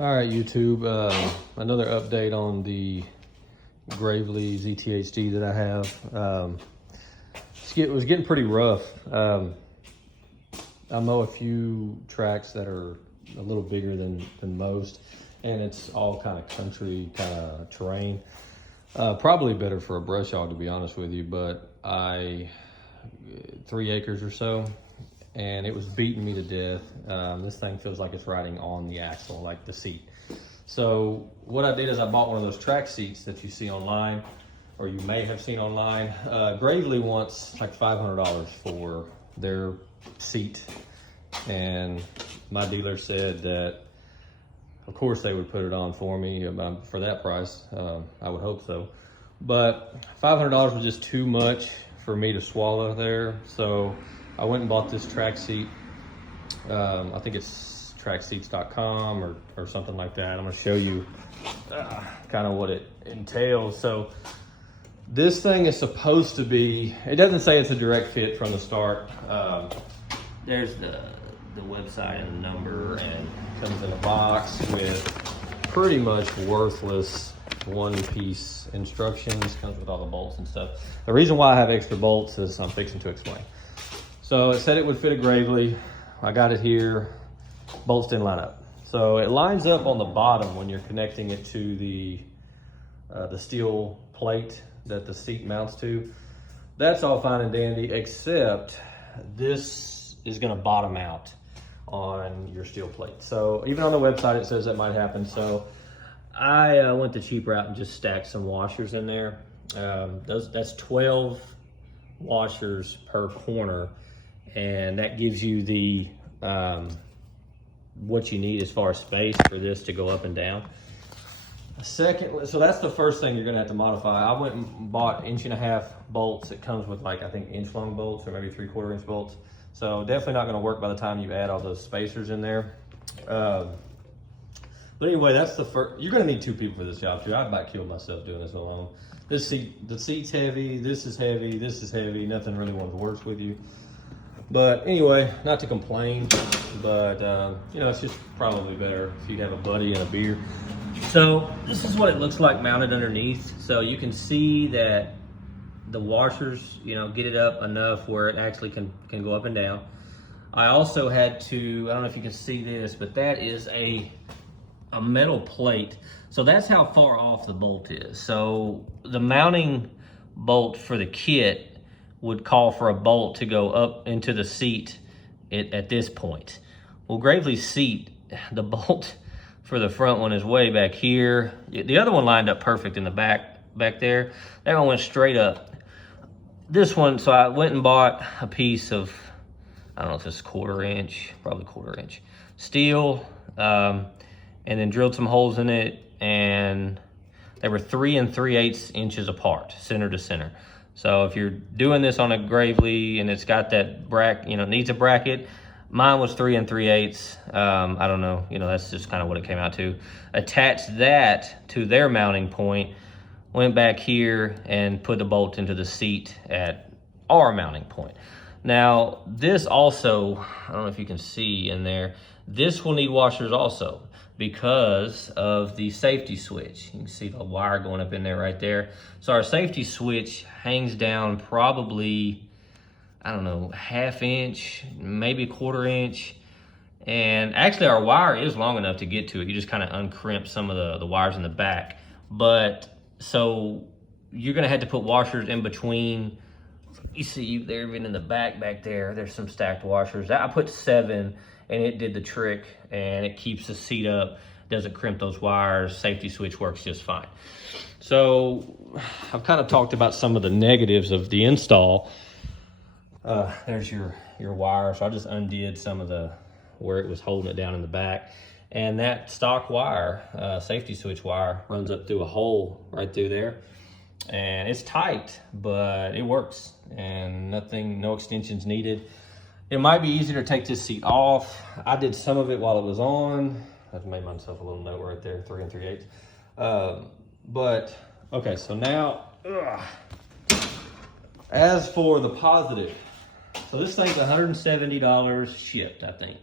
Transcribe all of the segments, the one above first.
All right, YouTube, another update on the Gravely ZTHD that I have. It was getting pretty rough. I mow a few tracks that are a little bigger than most, and it's all kind of country kind of terrain. Probably better for a brush hog, to be honest with you, but 3 acres or so, and it was beating me to death. This thing feels like it's riding on the axle, like the seat. So what I did is I bought one of those Trac Seats that you see online, or you may have seen online. Gravely wants like $500 for their seat, and my dealer said that of course they would put it on for me for that price. I would hope so, but $500 was just too much for me to swallow there. So I went and bought this Trac Seat. I think it's tracseats.com or something like that. I'm gonna show you kind of what it entails. So this thing is supposed to be, it doesn't say it's a direct fit from the start. There's the website and the number, and comes in a box with pretty much worthless one-piece instructions. Comes with all the bolts and stuff. The reason why I have extra bolts is I'm fixing to explain. So it said it would fit a Gravely. I got it here. Bolts didn't line up. So it lines up on the bottom when you're connecting it to the steel plate that the seat mounts to. That's all fine and dandy, except this is gonna bottom out on your steel plate. So even on the website it says that might happen. So I went the cheap route and just stacked some washers in there. That's 12 washers per corner, and that gives you the what you need as far as space for this to go up and down. Second, so that's the first thing you're gonna have to modify. I went and bought 1.5 inch bolts. It comes with like, I think 1 inch long bolts or maybe 3/4 inch bolts. So definitely not gonna work by the time you add all those spacers in there. But anyway, that's the first. You're gonna need 2 people for this job too. I about killed myself doing this alone. The seat's heavy, this is heavy, this is heavy. Nothing really works with you. But anyway, not to complain, but you know, it's just probably better if you have a buddy and a beer. So this is what it looks like mounted underneath. So you can see that the washers, you know, get it up enough where it actually can go up and down. I also had to, I don't know if you can see this, but that is a metal plate. So that's how far off the bolt is. So the mounting bolt for the kit would call for a bolt to go up into the seat at this point. Well, Gravely's seat, the bolt for the front one is way back here. The other one lined up perfect in the back there. That one went straight up. This one, so I went and bought a piece of, I don't know if it's 1/4 inch, probably 1/4 inch steel, and then drilled some holes in it, and they were 3 3/8 inches apart, center to center. So if you're doing this on a Gravely and it's got that bracket, you know, needs a bracket, mine was 3 3/8. I don't know, you know, that's just kind of what it came out to. Attached that to their mounting point, went back here and put the bolt into the seat at our mounting point. Now, this also, I don't know if you can see in there, this will need washers also because of the safety switch. You can see the wire going up in there right there. So our safety switch hangs down probably, I don't know, 1/2 inch, maybe 1/4 inch. And actually our wire is long enough to get to it. You just kind of uncrimp some of the wires in the back. But so you're gonna have to put washers in between. You see there, even in the back there's some stacked washers. I put 7 and it did the trick, and it keeps the seat up, doesn't crimp those wires, safety switch works just fine. So I've kind of talked about some of the negatives of the install. There's your wire. So I just undid some of where it was holding it down in the back. And that stock wire, safety switch wire, runs up through a hole right through there. And it's tight, but it works, and no extensions needed. It might be easier to take this seat off. I did some of it while it was on. I've made myself a little note right there, 3 3/8. But okay, so now, as for the positive, so this thing's $170 shipped, I think.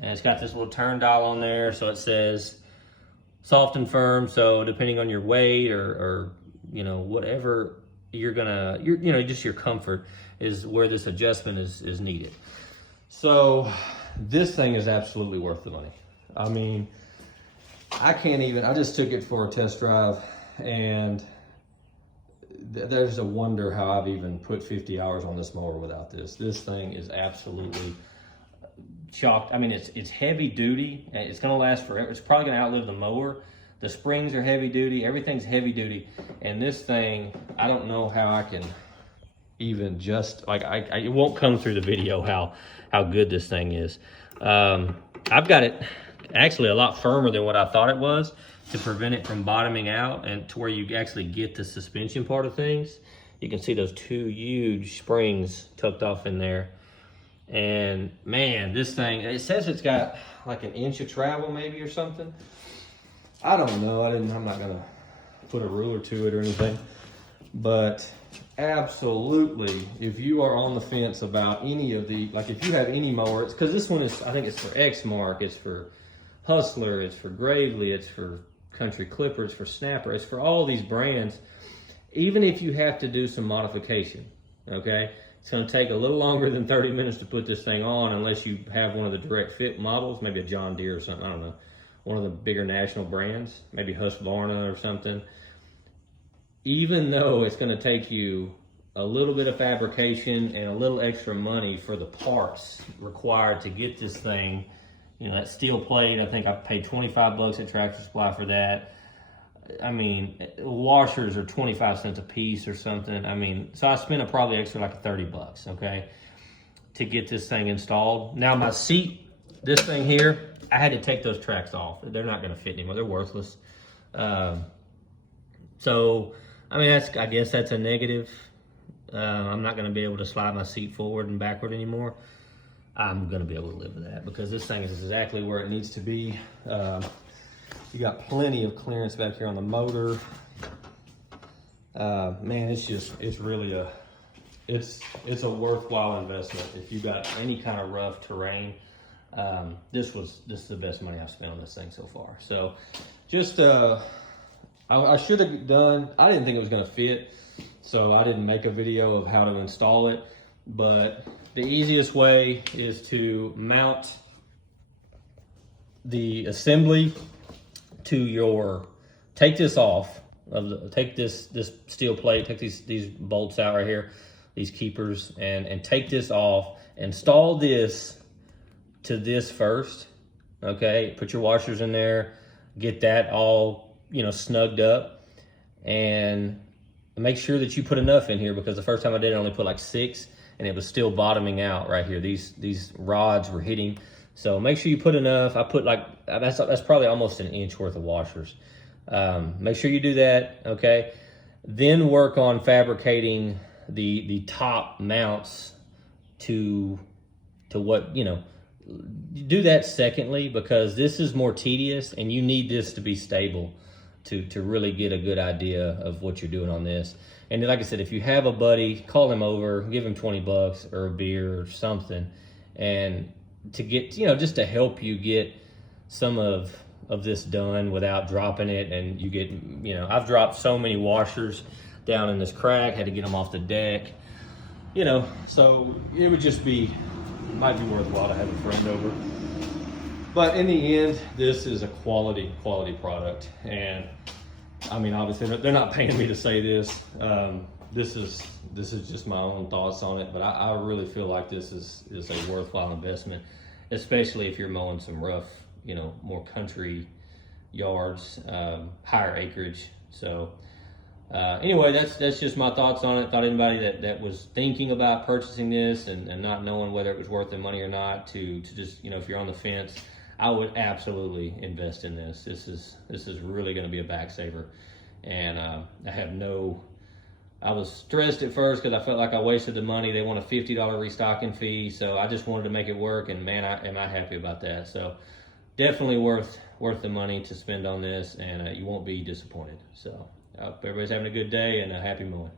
And it's got this little turn dial on there, so it says soft and firm. So depending on your weight or you know, whatever you know, just your comfort is where this adjustment is needed. So this thing is absolutely worth the money. I mean, I just took it for a test drive, and there's a wonder how I've even put 50 hours on this mower without this. This thing is absolutely shocked. I mean, it's heavy duty. It's gonna last forever. It's probably gonna outlive the mower. The springs are heavy duty. Everything's heavy duty. And this thing, I don't know how I can even just, like, it won't come through the video how good this thing is. I've got it actually a lot firmer than what I thought it was, to prevent it from bottoming out and to where you actually get the suspension part of things. You can see those two huge springs tucked off in there. And man, this thing, it says it's got like an inch of travel maybe or something. I don't know, I'm not gonna put a ruler to it or anything, but absolutely, if you are on the fence about any of the, like if you have any mower, it's because this one is, I think it's for Exmark, it's for Hustler, it's for Gravely, it's for Country Clipper, it's for Snapper, it's for all these brands. Even if you have to do some modification, okay? It's gonna take a little longer than 30 minutes to put this thing on unless you have one of the direct fit models, maybe a John Deere or something, I don't know. One of the bigger national brands, maybe Husqvarna or something. Even though it's gonna take you a little bit of fabrication and a little extra money for the parts required to get this thing, you know, that steel plate, I think I paid 25 bucks at Tractor Supply for that. I mean, washers are 25 cents a piece or something. I mean, so I spent probably extra like 30 bucks, okay, to get this thing installed. Now my seat, this thing here, I had to take those tracks off. They're not gonna fit anymore, they're worthless. So, I mean, I guess that's a negative. I'm not gonna be able to slide my seat forward and backward anymore. I'm gonna be able to live with that because this thing is exactly where it needs to be. You got plenty of clearance back here on the motor. Man, it's really it's a worthwhile investment if you got any kind of rough terrain. This is the best money I've spent on this thing so far. So just I should have done, I didn't think it was gonna fit, so I didn't make a video of how to install it, but the easiest way is to mount the assembly to your, take this off, take this steel plate, take these bolts out right here, these keepers, and take this off, install this to this first, okay? Put your washers in there, get that all, you know, snugged up, and make sure that you put enough in here, because the first time I did it, I only put like 6, and it was still bottoming out right here. These rods were hitting. So make sure you put enough. I put like, that's probably almost an inch worth of washers. Make sure you do that, okay? Then work on fabricating the top mounts to what, you know, do that secondly, because this is more tedious and you need this to be stable to really get a good idea of what you're doing on this. And like I said, if you have a buddy, call him over, give him 20 bucks or a beer or something, and to get, you know, just to help you get some of this done without dropping it. And you get, you know, I've dropped so many washers down in this crack, had to get them off the deck, you know, so it would just be, might be worthwhile to have a friend over. But in the end, this is a quality product. And I mean, obviously they're not paying me to say this. This is just my own thoughts on it, but I really feel like this is a worthwhile investment, especially if you're mowing some rough, you know, more country yards, higher acreage. So anyway, that's just my thoughts on it. Thought anybody that was thinking about purchasing this and not knowing whether it was worth the money or not, to just, you know, if you're on the fence, I would absolutely invest in this. This is really going to be a back saver. And I was stressed at first because I felt like I wasted the money. They want a $50 restocking fee, so I just wanted to make it work, and man, am I happy about that. So definitely worth the money to spend on this, and you won't be disappointed. So I hope everybody's having a good day and a happy mowing.